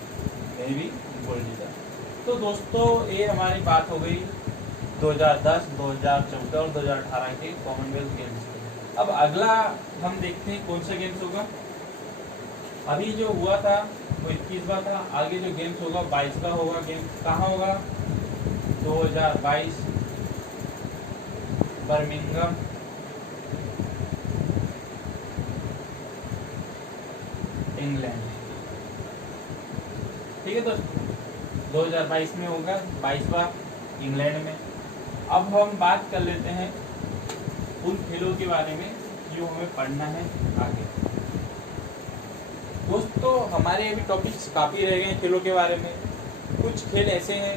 में भी गोल्ड जीता। तो दोस्तों ये हमारी बात हो गई 2010, 2014 और 2018 के कॉमनवेल्थ गेम्स की। अब अगला हम देखते हैं कौन सा गेम्स होगा। अभी जो हुआ था वो 21वां था, आगे जो गेम्स होगा 22वां होगा। गेम्स कहाँ होगा? 2022 बर्मिंघम, इंग्लैंड, ठीक है दोस्तों, 2022 में होगा 22वां इंग्लैंड में। अब हम बात कर लेते हैं उन खेलों के बारे में जो हमें पढ़ना है आगे। दोस्तों हमारे अभी टॉपिक्स काफ़ी रह गए हैं खेलों के बारे में। कुछ खेल ऐसे हैं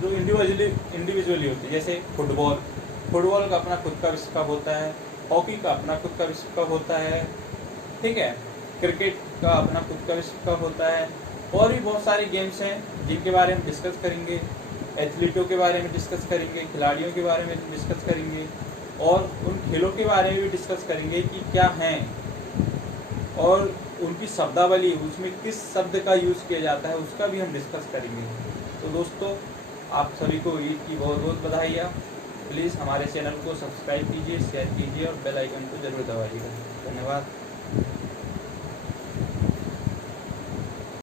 जो इंडिविजुअली होते हैं, जैसे फुटबॉल का अपना खुद का विश्व कप होता है, हॉकी का अपना खुद का विश्व कप होता है, ठीक है, क्रिकेट का अपना खुद का विश्व कप होता है, और भी बहुत सारे गेम्स हैं जिनके बारे में डिस्कस करेंगे। एथलीटों के बारे में डिस्कस करेंगे, खिलाड़ियों के बारे में डिस्कस करेंगे, और उन खेलों के बारे में भी डिस्कस करेंगे कि क्या हैं और उनकी शब्दावली, उसमें किस शब्द का यूज़ किया जाता है, उसका भी हम डिस्कस करेंगे। तो दोस्तों आप सभी को ईद की बहुत बहुत बधाइयाँ। प्लीज़ हमारे चैनल को सब्सक्राइब कीजिए, शेयर कीजिए और बेल आइकन को जरूर दबाइएगा। धन्यवाद।